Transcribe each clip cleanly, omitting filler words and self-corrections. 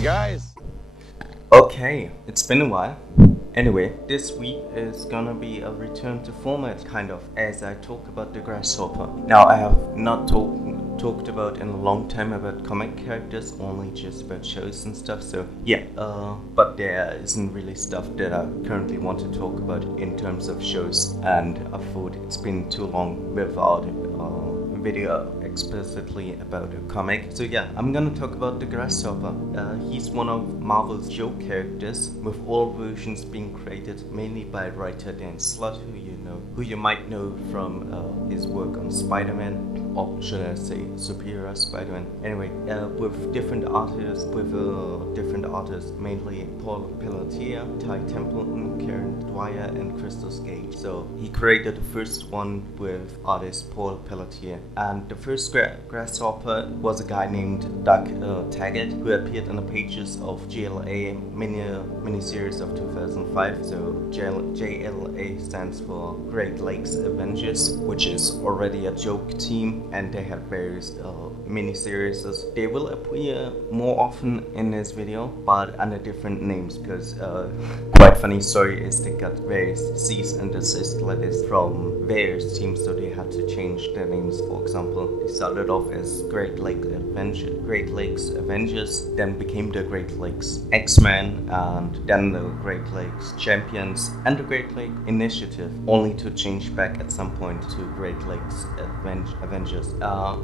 Hey guys! Okay, it's been a while. Anyway, this week is gonna be a return to format, kind of, as I talk about the Grasshopper. Now, I have not talked about in a long time about comic characters, only just about shows and stuff, so yeah. But there isn't really stuff that I currently want to talk about in terms of shows, and I thought it's been too long without video explicitly about a comic. So yeah, I'm gonna talk about the Grasshopper. He's one of Marvel's joke characters, with all versions being created mainly by writer Dan Slott, who you might know from his work on Spider-Man, or should I say Superior Spider-Man. Anyway, with different artists, mainly Paul Pelletier, Ty Templeton, Karen Dwyer, and Christos Gage. So he created the first one with artist Paul Pelletier. And the first Grasshopper was a guy named Doug Taggart, who appeared on the pages of JLA miniseries of 2005. So JLA stands for Great Lakes Avengers, which is already a joke team, and they have various miniseries. They will appear more often in this video, but under different names, because quite funny story is they got various cease and desist letters from various teams, so they had to change their names. For example, they started off as Great Lakes Avengers, then became the Great Lakes X-Men, and then the Great Lakes Champions and the Great Lake Initiative, only to change back at some point to Great Lakes Avengers.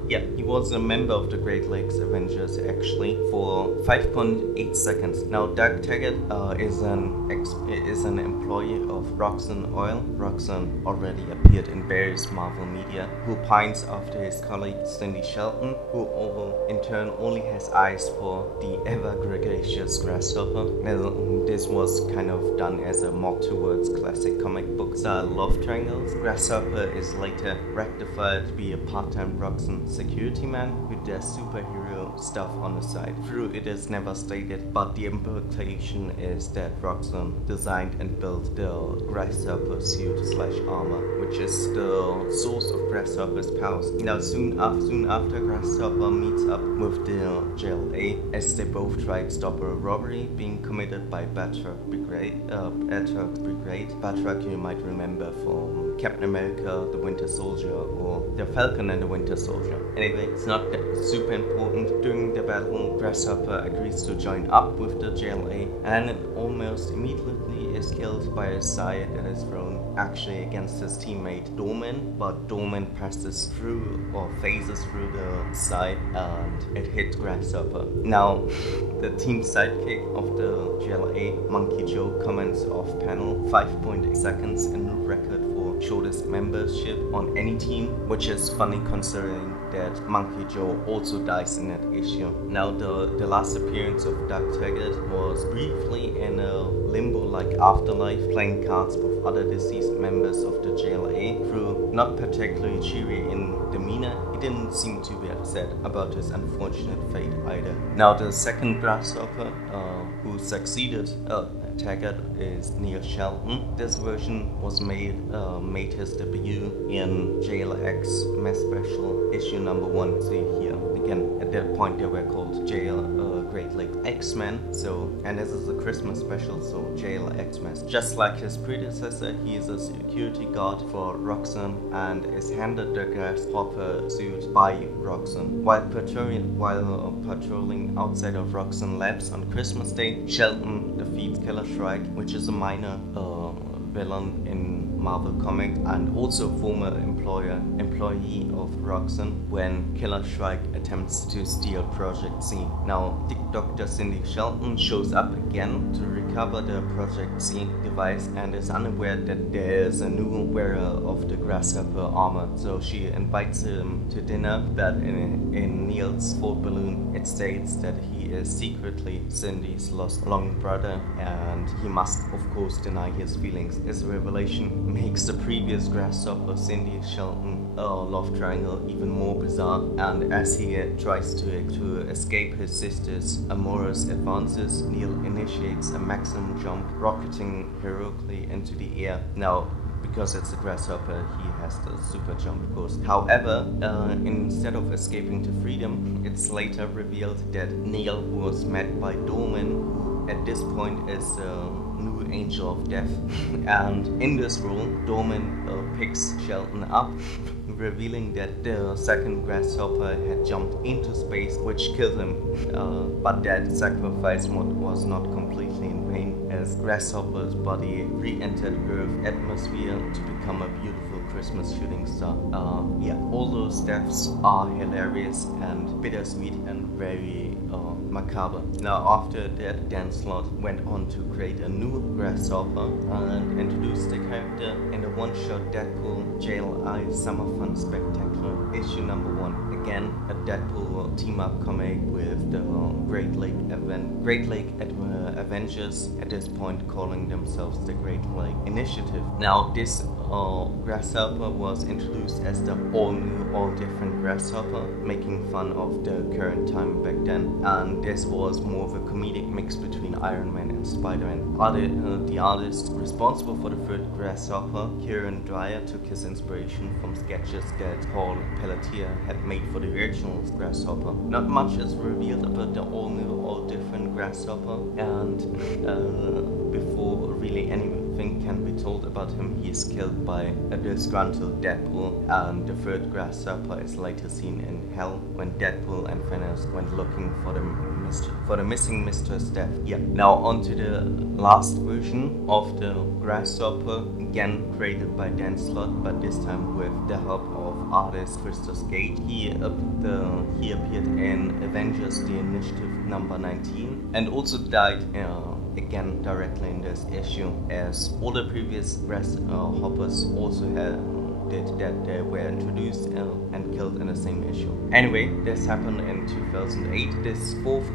Yeah, he was a member of the Great Lakes Avengers actually for 5.8 seconds. Now, Doug Taggart is an employee of Roxxon Oil. Roxxon already appeared in various Marvel media, who pines after his colleague Cindy Shelton, who in turn only has eyes for the ever-gregarious Grasshopper. Now, this was kind of done as a mock towards classic comic book style love triangles. Grasshopper is later rectified to be a part-time Roxxon security man with their superhero stuff on the side. True, it is never stated, but the implication is that Roxxon designed and built the Grasshopper suit/armor, which is the source of Grasshopper's powers. Now, soon after Grasshopper meets up with the JLA, as they both try to stop a robbery being committed by Batroc Brigade. Batroc you might remember from Captain America, the Winter Soldier, or the Falcon and the Winter Soldier. Anyway, it's not super important. During the battle, Grasshopper agrees to join up with the JLA, and almost immediately is killed by a scythe that is thrown actually against his teammate Dorman, but Dorman passes through or phases through the scythe and it hits Grasshopper. Now, the team sidekick of the JLA, Monkey Joe, comments off panel 5.8 seconds in the record for shortest membership on any team, which is funny considering that Monkey Joe also dies in that issue. Now, the last appearance of Doug Taggart was briefly in a limbo-like afterlife, playing cards with other deceased members of the JLA. Through not particularly cheery in demeanor, he didn't seem to be upset about his unfortunate fate either. Now, the second Grasshopper who succeeded Taggart is Neil Shelton. This version was made his debut in JLX Mass Special issue #1. See here again. At that point, they were called Great Lakes X-Men. So, and this is a Christmas special, so JLX Mass. Just like his predecessor, he is a security guard for Roxxon and is handed the Grasshopper suit by Roxxon. While patrolling outside of Roxxon Labs on Christmas Day, Shelton defeats Killer Shrike, which is a minor villain in Marvel Comics and also former employee of Roxxon, when Killer Shrike attempts to steal Project C. Now, Dr. Cindy Shelton shows up again to recover the Project C device and is unaware that there is a new wearer of the Grasshopper armor, so she invites him to dinner, but in Neil's full balloon it states that he is secretly Cindy's lost long brother and he must of course deny his feelings. This revelation makes the previous Grasshopper Cindy Shelton love triangle even more bizarre, and as he tries to escape his sister's amorous advances, Neil initiates a maximum jump, rocketing heroically into the air. Now, because it's a grasshopper, he has the super jump, of course. However, instead of escaping to freedom, it's later revealed that Neil was met by Dorman, who at this point is a new angel of death. And in this role, Dorman picks Sheldon up, revealing that the second grasshopper had jumped into space, which killed him. But that sacrifice was not completely in vain, as Grasshopper's body re-entered Earth's atmosphere to become a beautiful Christmas shooting star. Yeah, all those deaths are hilarious and bittersweet and very macabre. Now, after that, Dan Slott went on to create a new grasshopper and introduced the character in the one-shot Deadpool Jail Eye Summer Fun Spectacular, issue number 1. Again, a Deadpool team-up comic with the Great Lake Avengers, at this point calling themselves the Great Lake Initiative. Now, this grasshopper was introduced as the all-new, all-different grasshopper, making fun of the current time back then, and this was more of a comedic mix between Iron Man and Spider-Man. The artist responsible for the third grasshopper, Kieran Dwyer, took his inspiration from sketches that Paul Pelletier had made for the original grasshopper. Not much is revealed about the all-new, all-different grasshopper, and before really anything can be told about him, he is killed by a disgruntled Deadpool, and the third grasshopper is later seen in Hell when Deadpool and Thanos went looking for the missing Mr. Steph. Yeah. Now on to the last version of the grasshopper, again created by Dan Slott, but this time with the help of artist Christos Gage. He appeared in Avengers The Initiative number 19 and also died again directly in this issue, as all the previous grasshoppers also did that. They were introduced and killed in the same issue. Anyway, this happened in 2008. This fourth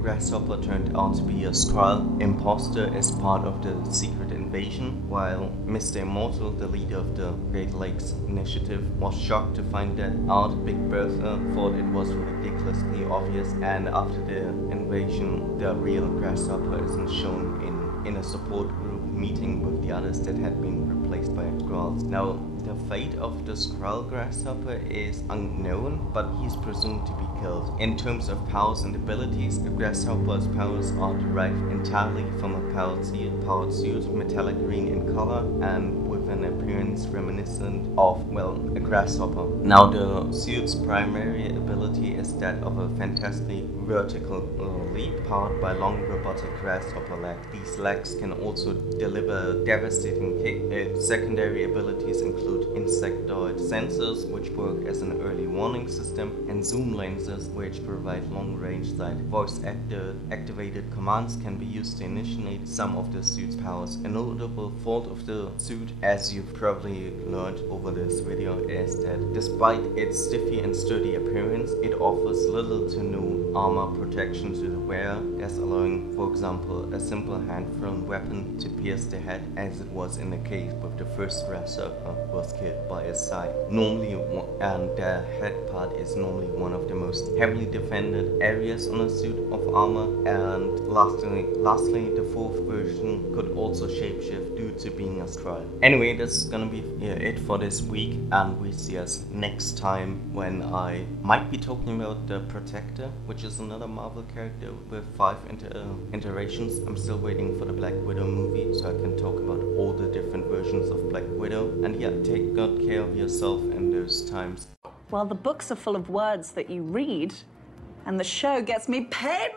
grasshopper turned out to be a Skrull imposter as part of the secret invasion, while Mr. Immortal, the leader of the Great Lakes Initiative, was shocked to find that out. Big Bertha thought it was ridiculously obvious, and after the invasion, the real grasshopper isn't shown in a support group meeting with the others that had been replaced by Skrulls. Now, the fate of the Skrull grasshopper is unknown, but he's presumed to be killed. In terms of powers and abilities, the grasshopper's powers are derived entirely from a powered suit, metallic green in color, and with an appearance reminiscent of, well, a grasshopper. Now, the suit's primary ability is that of a fantastically vertical leap powered by long robotic grasshopper legs. These legs can also deliver a devastating kick. Its secondary abilities include insectoid sensors, which work as an early warning system, and zoom lenses, which provide long-range sight. Voice-activated commands can be used to initiate some of the suit's powers. A notable fault of the suit, as you've probably learned over this video, is that despite its stiffy and sturdy appearance, it offers little to no armor protection to the wearer, thus allowing, for example, a simple hand-thrown weapon to pierce the head, as it was in the case with the first grasshopper was killed by his side. And the head part is normally one of the most heavily defended areas on a suit of armor. And lastly, the fourth version could also shapeshift due to being a Skrull. Anyway, this is gonna be it for this week, and we see us next time when I might be talking about the Protector, which is another Marvel character with 5 iterations. I'm still waiting for the Black Widow movie so I can talk about all the different versions of Black Widow. And yeah, take good care of yourself in those times. Well, the books are full of words that you read, and the show gets me paid.